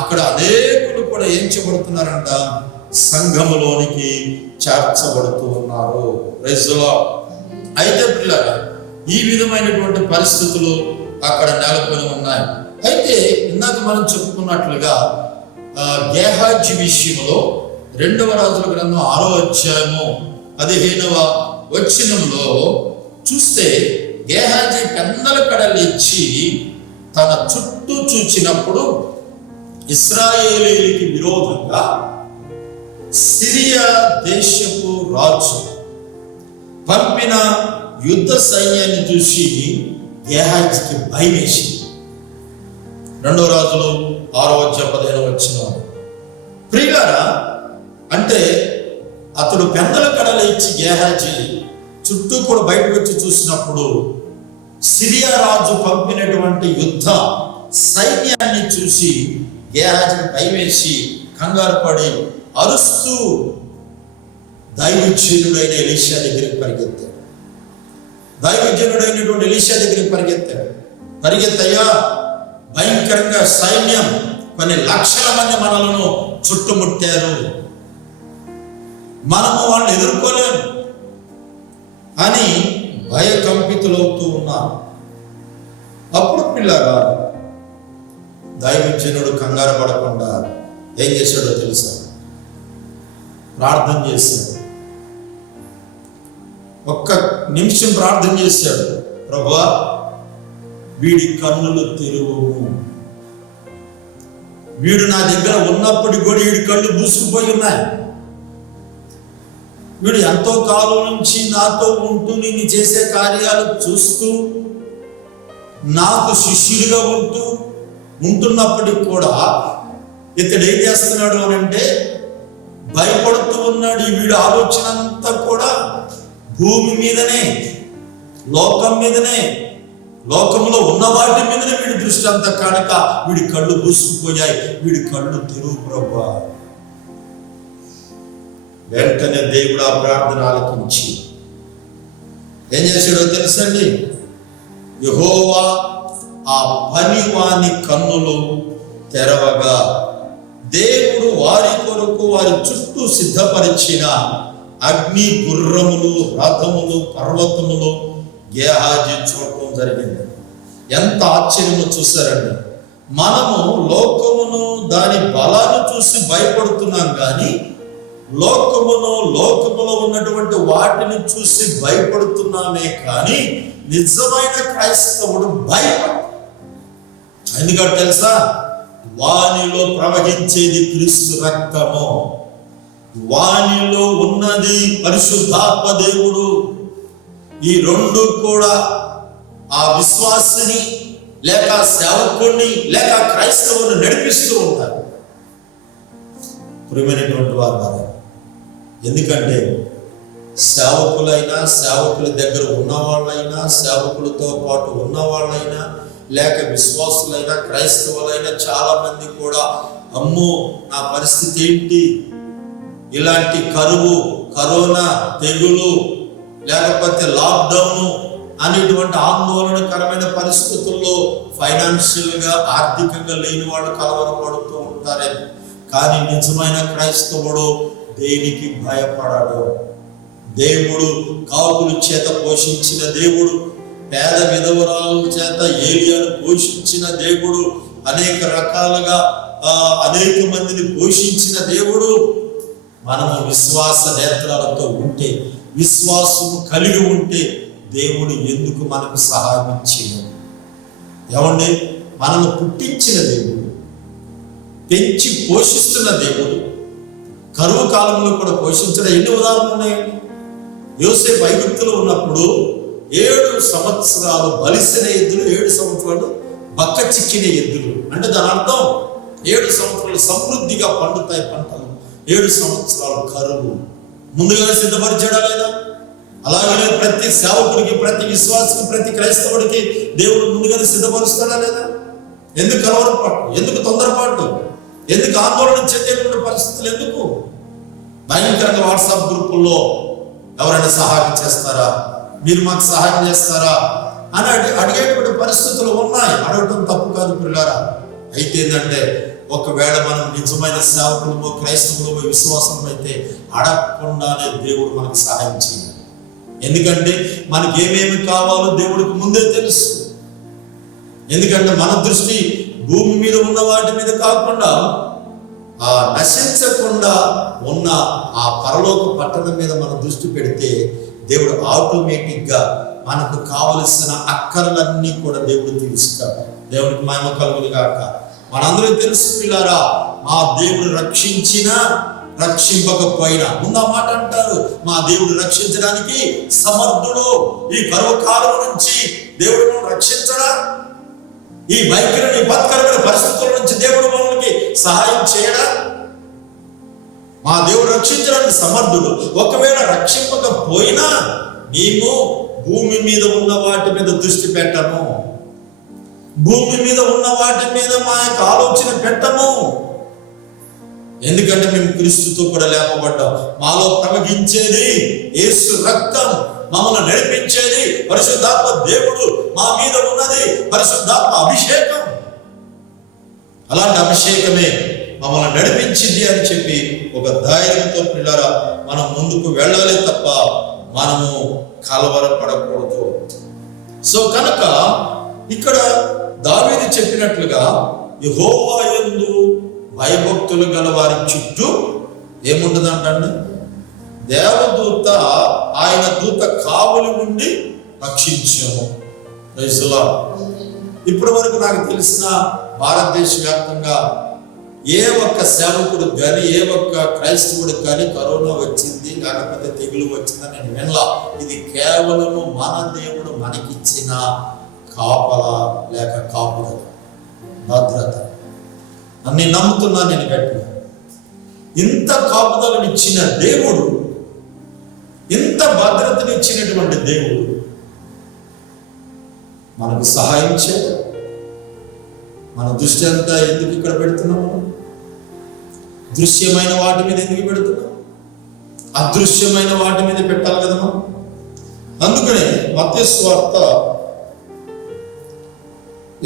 అక్కడ అనేకులు కూడా ఏం చేయబడుతున్నారంట? సంఘములోనికి చేర్చబడుతూ ఉన్నారు. Praise the Lord. అయితే పిల్లలు ఈ విధమైనటువంటి పరిస్థితులు అక్కడ నెలకొని ఉన్నాయి. అయితే ఇందాక మనం చెప్పుకున్నట్లుగా గేహాజీ విషయంలో 2వ రాజుల గ్రంథం 6వ అధ్యాయము 15వ వచనంలో చూస్తే గేహాజీ పెద్దల కడ లేచి తన చుట్టూ చూచినప్పుడు ఇశ్రాయేలీయులకి విరోధంగా సిరియా దేశపు రాజు పంపిన యుద్ధ సైన్యాన్ని చూసి గేహాజీకి భయం వేసింది. రెండవ రాజులు 6:15 ప్రియులారా, అంటే అతడు పెందల కడలు ఇచ్చి గేహాజీ చుట్టూ కూడా బయటకు వచ్చి చూసినప్పుడు సిరియా రాజు పంపినటువంటి యుద్ధ సైన్యాన్ని చూసి గేహాజీకి భయమేసి కంగారు పడి అరుస్తూ దైవజనుడైన ఎలీషా దగ్గరికి పరిగెత్తాడు. దైవజనుడైనటువంటి ఎలీషా దగ్గరికి పరిగెత్తయ్యా, భయంకరంగా సైన్యం కొన్ని లక్షల మంది మనలను చుట్టుముట్టారు, మనము వాళ్ళని ఎదుర్కోలేము అని భయకంపితులవుతూ ఉన్నారు. అప్పుడు పిల్లగా దైవజనుడు కంగారు పడకుండా ఏం చేశాడో తెలుసా? ప్రార్థన చేశాడు. ఒక్క నిమిషం ప్రార్థన చేశాడు. ప్రభువా, వీడి కన్నులు తెరువుము. వీడు నా దగ్గర ఉన్నప్పటికీ కూడా వీడి కళ్ళు మూసుకుపోయి ఉన్నాయి. వీడు ఎంతో కాలం నుంచి నాతో ఉంటూ నేను చేసే కార్యాలు చూస్తూ నాకు శిష్యుడిగా ఉంటున్నప్పటికి కూడా ఇతడు ఏం చేస్తున్నాడు అని అంటే భయపడుతూ ఉన్నాడు. వీడు ఆలోచన అంతా కూడా భూమి మీదనే, లోకం మీదనే, లోకంలో ఉన్న వాటి మీదనే వీడి దృష్టి అంతా కనుక వీడి కళ్ళు మూసుకుపోయాయి. వీడి కళ్ళు తెరువు ప్రభువా. వెంటనే దేవుడు ఆ ప్రార్థన ఆలకించి ఏం చేశాడో తెలుసండి? యెహోవా ఆ పనివాని కన్నులు తెరవగా దేవుడు వారి కొరకు వారి చుట్టూ సిద్ధపరిచిన అగ్ని గుర్రములు, రథములు, పర్వతములు గేహాజీ చూడటం జరిగింది. ఎంత ఆశ్చర్యమో చూసారండి. మనము లోకమును దాని బలాన్ని చూసి భయపడుతున్నాం కానీ లోకములో ఉన్నటువంటి వాటిని చూసి భయపడుతున్నామే కానీ నిజమైన క్రైస్తవుడు భయపడు. ఎందుకంటే తెలుసా? వానిలో ప్రవహించేది క్రీస్తు రక్తము, వానిలో ఉన్నది పరిశుద్ధాత్మ దేవుడు. ఈ రెండు కూడా ఆ విశ్వాసిని లేక సేవకుడిని లేక క్రైస్తవుని నడిపిస్తూ ఉంటారు. ప్రియమైనటువంటి వారు, ఎందుకంటే సేవకులైనా, సేవకుల దగ్గర ఉన్నవాళ్ళైనా, సేవకులతో పాటు ఉన్నవాళ్ళైనా, లేక విశ్వాసులైనా, క్రైస్తవులైనా చాలా మంది కూడా అమ్మో నా పరిస్థితి ఏంటి, ఇలాంటి కరువు, కరోనా, తెగులు, లేకపోతే లాక్డౌన్ అనేటువంటి ఆందోళనకరమైన పరిస్థితుల్లో ఫైనాన్షియల్గా, ఆర్థికంగా లేని వాళ్ళు కలవరపడుతూ ఉంటారే. కానీ నిజమైన క్రైస్తవుడు దేనికి భయపడడు. దేవుడు కాపుల చేత పోషించిన దేవుడు, పేద విధవరాల చేత ఏలియాను పోషించిన దేవుడు, అనేక రకాలుగా అనేక మందిని పోషించిన దేవుడు. మనము విశ్వాస నేత్రాలతో ఉంటే, విశ్వాసము కలిగి ఉంటే దేవుడు ఎందుకు మనకు సహాయం ఇచ్చేయడు? ఏమండి, మనము పుట్టించిన దేవుడు, పెంచి పోషిస్తున్న దేవుడు, కరువు కాలంలో కూడా పోషించడం ఎన్ని ఉదాహరణలు ఉన్నాయండి. యోసేపు ఐగుప్తులో ఉన్నప్పుడు 7 సంవత్సరాలు బలిసిన ఎద్దులు, 7 సంవత్సరాలు బక్క చిక్కిన ఎద్దులు. అంటే దాని అర్థం 7 సంవత్సరాలు సమృద్ధిగా పండుతాయి పంటలు, 7 సంవత్సరాలు కరువు. ముందుగానే సిద్ధపరిచాడా లేదా? అలాగే ప్రతి సేవకుడికి, ప్రతి విశ్వాసికి, ప్రతి క్రైస్తవుడికి దేవుడు ముందుగానే సిద్ధపరుస్తాడా లేదా? ఎందుకు కలవరపాటు, ఎందుకు తొందరపాటు, ఎందుకు ఆందోళన చెందేటువంటి పరిస్థితులు? ఎందుకు? భయంకరంగా వాట్సాప్ గ్రూపుల్లో ఎవరైనా సహాయం చేస్తారా, మీరు మాకు సహాయం చేస్తారా అని అడిగేటువంటి పరిస్థితులు ఉన్నాయి. అడగటం తప్పు కాదు పిల్లారా. అయితే ఏంటంటే ఒకవేళ మనం నిజమైన సేవకులమో, క్రైస్తవులమో, విశ్వాసము అయితే అడగకుండానే దేవుడు మనకు సహాయం చేయాలి. ఎందుకంటే మనకి ఏమేమి కావాలో దేవుడికి ముందే తెలుసు. ఎందుకంటే మన దృష్టి భూమి మీద ఉన్న వాటి మీద కాకుండా ఆ నశించకుండా ఉన్న ఆ పరలోక పట్టణం మీద మన దృష్టి పెడితే దేవుడు ఆటోమేటిక్గా మనకు కావలసిన అక్కర్లన్నీ కూడా దేవుడు తీరుస్తాడు. దేవుడికి మహిమ కలుగును గాక. మనందరికీ తెలుసు పిల్లారా, మా దేవుడు రక్షించినా రక్షింపకపోయినా, ముందు ఆ మాట అంటారు, మా దేవుడు రక్షించడానికి సమర్థుడు. ఈ కరువు కాలం నుంచి దేవుడు రక్షించడా? ఈ భయంకరమైన విపత్కరమైన పరిస్థితుల నుంచి దేవుడు మనకి సహాయం చేయడా? మా దేవుడు రక్షించడానికి సమర్థుడు. ఒకవేళ రక్షింపకపోయినా మేము భూమి మీద ఉన్న వాటి మీద దృష్టి పెట్టము, భూమి మీద ఉన్న వాటి మీద మా యొక్క ఆలోచన పెట్టము. ఎందుకంటే మేము క్రీస్తుతో కూడా లేపబడ్డాం. మాలో ప్రవహించేది యేసు రక్తం, మమ్మల్ని నడిపించేది పరిశుద్ధాత్మ దేవుడు, మా మీద ఉన్నది పరిశుద్ధాత్మ అభిషేకం. అలాంటి అభిషేకమే మమ్మల్ని నడిపించింది అని చెప్పి ఒక ధైర్యంతో పిల్లరా మనం ముందుకు వెళ్ళాలి తప్ప మనము కలవరపడకూడదు. సో కనుక ఇక్కడ దావీదు చెప్పినట్లుగా యెహోవా యందు భయభక్తులు గల వారి చుట్టూ ఏముండదంటండి? దేవదూత, ఆయన దూత కావలి నుండి రక్షించము. ఇప్పటి వరకు నాకు తెలిసిన భారతదేశ వ్యాప్తంగా ఏ ఒక్క సేవకుడికి కానీ ఏ ఒక్క క్రైస్తవుడికి కానీ కరోనా వచ్చింది లేకపోతే తెగులు వచ్చిందని నేను వినలా. ఇది కేవలము మన దేవుడు మనకిచ్చిన కాపల లేక కాపుదల, భద్రత అని నమ్ముతున్నా నేను గట్టిగా. ఇంత కాపుదలనిచ్చిన దేవుడు, ఇంత భద్రతనిచ్చినటువంటి దేవుడు మనకు సహాయం చేయడు. మన దృష్టి అంతా ఎందుకు ఇక్కడ పెడుతున్నాము? దృశ్యమైన వాటి మీద ఎందుకు పెడుతున్నాం? అదృశ్యమైన వాటి మీద పెట్టాలి కదా మనం. అందుకనే మత్తయి సువార్త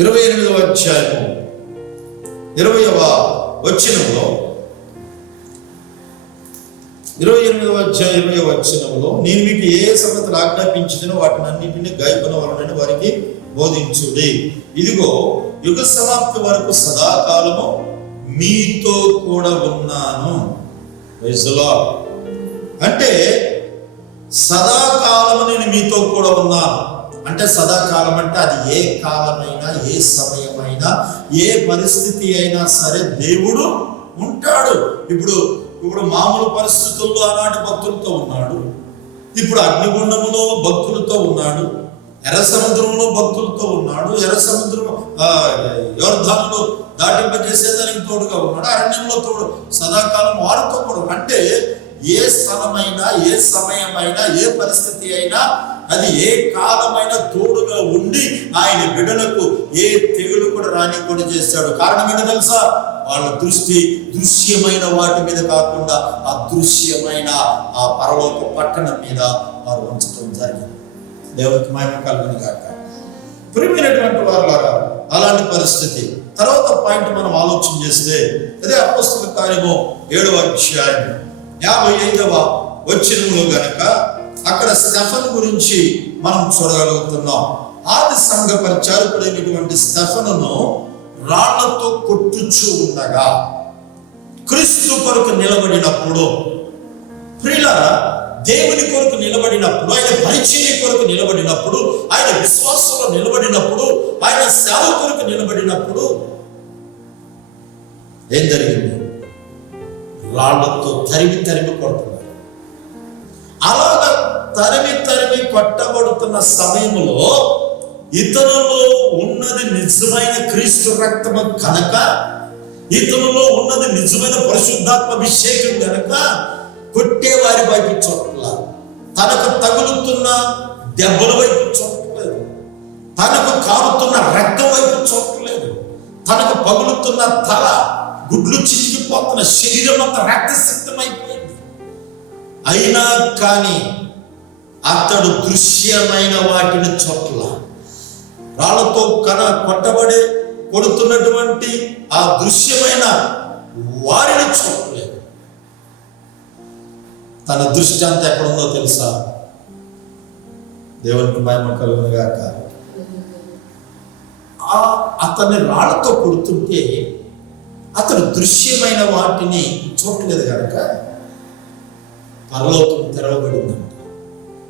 28వ అధ్యాయం 20వ వచనంలో 28వ అధ్యాయం 20వ వచనంలో నేను మీకు ఏ సంగతులు ఆజ్ఞాపించినో వాటిని అన్నింటినీ గైకొనవలనని వారికి బోధించుడి. ఇదిగో యుగ సమాప్తి వరకు సదాకాలము మీతో కూడా ఉన్నాను. అంటే సదాకాలము నేను మీతో కూడా ఉన్నాను. అంటే సదాకాలం అంటే అది ఏ కాలమైనా, ఏ సమయమైనా, ఏ పరిస్థితి అయినా సరే దేవుడు ఉంటాడు. ఇప్పుడు మామూలు పరిస్థితుల్లో ఆనాటి భక్తులతో ఉన్నాడు, ఇప్పుడు అగ్నిగుండములో భక్తులతో ఉన్నాడు, ఎర్ర సముద్రంలో భక్తులతో ఉన్నాడు, ఎర్ర సముద్రం యోర్దానులో దాటింపజేసేదానికి తోడుగా ఉన్నాడు, అరణ్యంలో తోడు సదాకాలం వారితో కూడా. అంటే ఏ స్థలమైనా, ఏ సమయమైనా, ఏ పరిస్థితి అయినా, అది ఏ కాలమైనా తోడుగా ఉండి ఆయన బిడ్డలకు ఏ తెగులు కూడా రానికుండా చేస్తాడు. కారణం ఏంటో తెలుసా? వాళ్ళ దృష్టి దృశ్యమైన వాటి మీద కాకుండా అదృశ్యమైన ఆ పరలోక పట్టణం మీద వారు ఉంచడం జరిగింది. దేవునికి మహిమ కలుగును గాక. ప్రియమైనటువంటి వారులారా, అలాంటి పరిస్థితి. తర్వాత పాయింట్ మనం ఆలోచన చేస్తే అదే అపోస్తలుల కార్యము 7వ అధ్యాయం 55వ వచనంలో గనక అక్కడ స్టెఫను గురించి మనం చూడగలుగుతున్నాం. ఆది సంఘ పరిచారకుడైనటువంటి స్టెఫనును రాళ్లతో కొట్టుచూ ఉండగా క్రీస్తు కొరకు నిలబడినప్పుడు, ప్రియులారా, దేవుని కొరకు నిలబడినప్పుడు, ఆయన పరిచర్య కొరకు నిలబడినప్పుడు, ఆయన విశ్వాసంలో నిలబడినప్పుడు, ఆయన సేవ కొరకు నిలబడినప్పుడు ఏం జరిగింది? రాళ్లతో తరిమి తరిమి కొడుతున్నారు. అలాగా తరిమి కొట్టబడుతున్న సమయంలో ఇతరులో ఉన్నది నిజమైన క్రీస్తు రక్తము కనుక, ఇతరులో ఉన్నది నిజమైన పరిశుద్ధాత్మ అభిషేకం కనుక కొట్టేవారి వైపు చూడట్ల, తనకు తగులుతున్న దెబ్బల వైపు చూడట్లేదు, తనకు కారుతున్న రక్తం వైపు చూడట్లేదు, తనకు పగులుతున్న తల, గుడ్లు చిరిగిపోతున్న శరీరం అంతా రక్తసిక్తమైపోయింది. అయినా కానీ అతడు దృశ్యమైన వాటిని చోట్ల, రాళ్లతో కొడుతున్నటువంటి ఆ దృశ్యమైన వారిని చూడలేదు. తన దృష్టి అంతా ఎక్కడుందో తెలుసా? దేవునికి మహిమ కలుగును గాక. అతన్ని రాళ్లతో కొడుతుంటే అతడు దృశ్యమైన వాటిని చూడలేదు కనుక పరలోకం తెరవబడిందంట.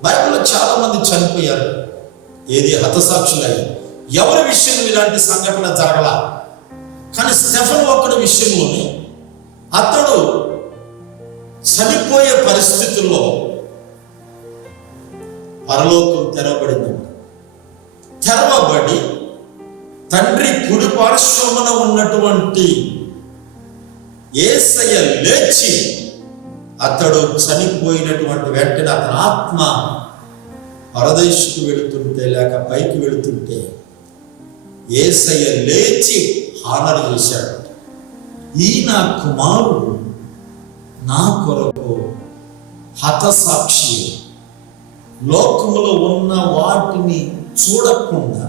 బైబిల్లో చాలా మంది చనిపోయారు, ఏది హతసాక్షులయ్యారు. ఎవరి విషయంలో ఇలాంటి సంఘటన జరగల, కానీ స్టెఫను ఒక్కడి విషయంలోనే అతడు చనిపోయే పరిస్థితుల్లో పరలోకం తెరవబడిందంట. తెరవబడి తండ్రి కుడి పార్శ్వమున ఉన్నటువంటి యేసయ్య లేచి అతడు చనిపోయినటువంటి వెంటనే అతని ఆత్మ పరదేశుకు వెళుతుంటే లేక పైకి వెళుతుంటే యేసయ్య లేచి హానర్ చేశాడు. ఈ నా కుమారుడు నా కొరకు హతసాక్షి, లోకములో ఉన్న వాటిని చూడకుండా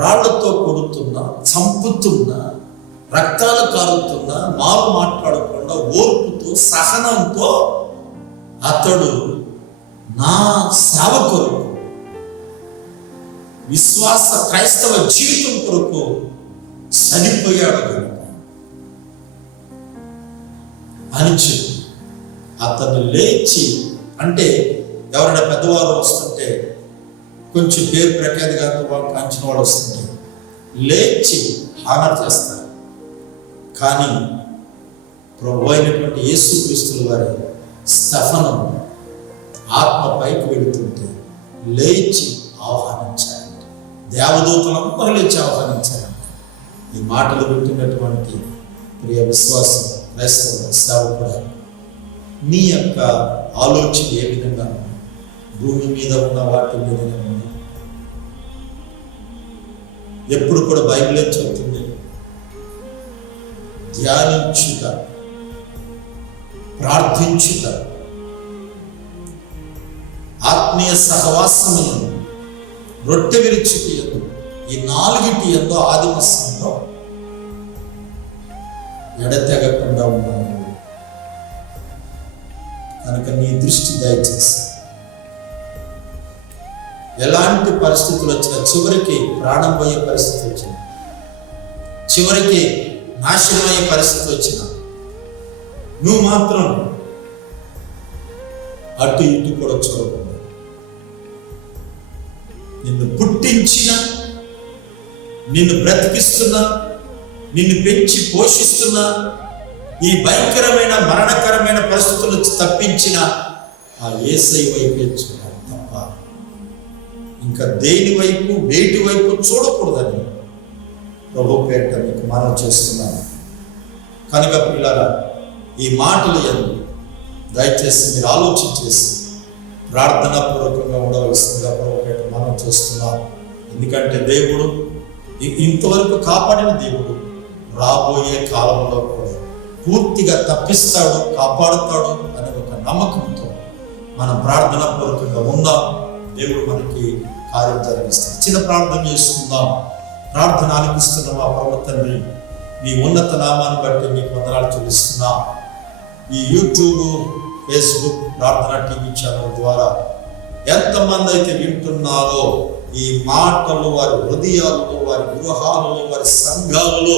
రాళ్లతో కొడుతున్నా, చంపుతున్నా, రక్తాలు కారుతున్నా, మారు మాట్లాడకుండా ఓర్పుతో సహనంతో అతడు నా సేవ కొరకు, విశ్వాస క్రైస్తవ జీవితం కొరకు చనిపోయాడు కనుక అని చెప్పి అతను లేచి, అంటే ఎవరైనా పెద్దవారు వస్తుంటే కొంచెం పేరు ప్రఖ్యాతిగా కాంచిన వాడు వస్తుంటే లేచి హానర్ చేస్తారు. కానీ ప్రభు అయినటువంటి యేసుక్రీస్తుల వారి స్తెఫను ఆత్మ పైకి వెళుతుంటే లేచి ఆహ్వానించారు. దేవదూతలందరూ లేచి ఆహ్వానించారు. ఈ మాటలు వింటున్నటువంటి ప్రియ విశ్వాసం క్రైస్తవ సేవకుడు, నీ యొక్క ఆలోచన ఏ విధంగా భూమి మీద ఉన్న వాటి మీదనే ఉంది? ఎప్పుడు కూడా బైబిలే చెబుతుంది, ధ్యానించుట, ప్రార్థించుట, ఆత్మీయ సహవాసము, రొట్టె విరుచుట యందు, ఈ నాలుగిటి యందు ఆదిమ సంఘం ఎడతెగకుండా ఉన్నాను. కనుక నీ దృష్టి దయచేసి ఎలాంటి పరిస్థితులు వచ్చినా, చివరికి ప్రాణం పోయే పరిస్థితి వచ్చినా, చివరికి నాశనం అయ్యే పరిస్థితి వచ్చినా, నువ్వు మాత్రం అటు ఇటు కూడా చూడకుండా నిన్ను పుట్టించిన, నిన్ను బ్రతికిస్తున్నా, నిన్ను పెంచి పోషిస్తున్నా, ఈ భయంకరమైన మరణకరమైన పరిస్థితుల నుంచి తప్పించిన ఆ యేసయ్య వైపే చూడాలి తప్ప ఇంకా దేని వైపు, వేటి వైపు చూడకూడదని ప్రభు పేట మీకు మనవి చేస్తున్నాను. కనుక పిల్లరా, ఈ మాటలు యందు దయచేసి మీరు ఆలోచన చేసి ప్రార్థనాపూర్వకంగా ఉండవలసిందిగా ప్రభు పేట మనవి చేస్తున్నాను. ఎందుకంటే దేవుడు ఇంతవరకు కాపాడిన దేవుడు రాబోయే కాలంలో కూడా పూర్తిగా తప్పిస్తాడు, కాపాడుతాడు అనే ఒక నమ్మకంతో మనం ప్రార్థనాపూర్వకంగా ఉందాం. దేవుడు మనకి కార్యం జరిగిస్తాడు. చిన్న ప్రార్థన చేసుకుందాం. ప్రార్థన ఆలకిస్తున్న మా పరమ తండ్రి, మీ ఉన్నత నామాన్ని బట్టి మీకు వందనాలు చెల్లిస్తున్నాం. ఈ యూట్యూబ్, ఫేస్బుక్, ప్రార్థన టీవీ ఛానల్ ద్వారా ఎంతమంది అయితే వింటున్నారో ఈ మాటలు వారి హృదయాలలో, వారి గృహాలలో, వారి సంఘాలలో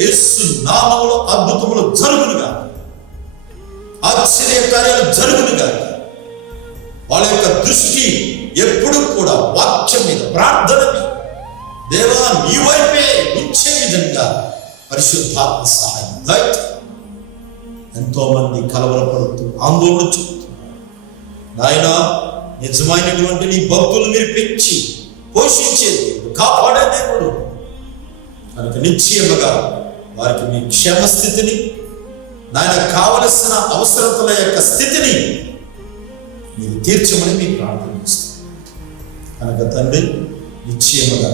యేసు నామములో అద్భుతములు జరుగునుగా, ఆశ్చర్య కార్యాలు జరుగునుగా. వాళ్ళ యొక్క దృష్టి ఎప్పుడు కూడా వాక్యం మీద, ప్రార్థన మీద, దేవా నీ వైపే ఉంచే విధంగా పరిశుద్ధాత్మ సహాయం దయచేయండి. ఎంతో మంది కలవరపడుతూ ఆందోళన చెబుతున్నారు. నాయనా, నిజమైనటువంటి నీ భక్తులు మీరు పెంచి పోషించే దేవుడు, కాపాడే దేవుడు కనుక నిశ్చయముగా వారికి మీ క్షేమ స్థితిని, నాయన కావలసిన అవసరతల యొక్క స్థితిని మీరు తీర్చమని మీకు ప్రార్థన చేస్తాను. కనుక తండ్రి, నిశ్చయముగా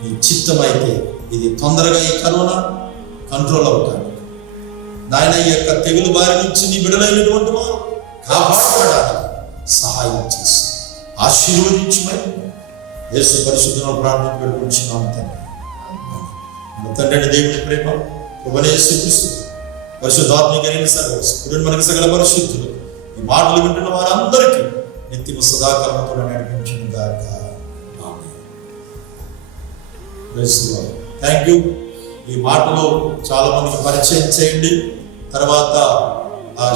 నీ చిత్తమైతే ఇది తొందరగా ఈ కరోనా కంట్రోల్ అవుతాడు. నాయన, ఈ యొక్క తెగులు బారి నుంచి నీ బిడ్డలైనటువంటి వారు కాపాడడానికి సహాయం చేసి ఆశీర్వదించమని యేసు పరిశుద్ధ ప్రార్థన పెట్టుకుంటున్నాము తండ్రి. తండ్రి దేవుని ప్రేమ, ప్రభువైన యేసుక్రీస్తు పరిశుద్ధాత్మీకైన సర్వస్వరుడు మనకి సకల పరిశుద్ధులు ఈ మాటలు వింటున్న వారందరికీ నిత్యము సదాకాలంతో నడిపించిన గాక. Thank you. ఈ మాటలు చాలా మందికి పరిచయం చేయండి, తర్వాత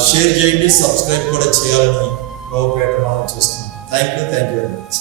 షేర్ చేయండి, సబ్స్క్రైబ్ కూడా చేయాలని ప్రభుపేట మనం చేస్తున్నాం. Thank you very much.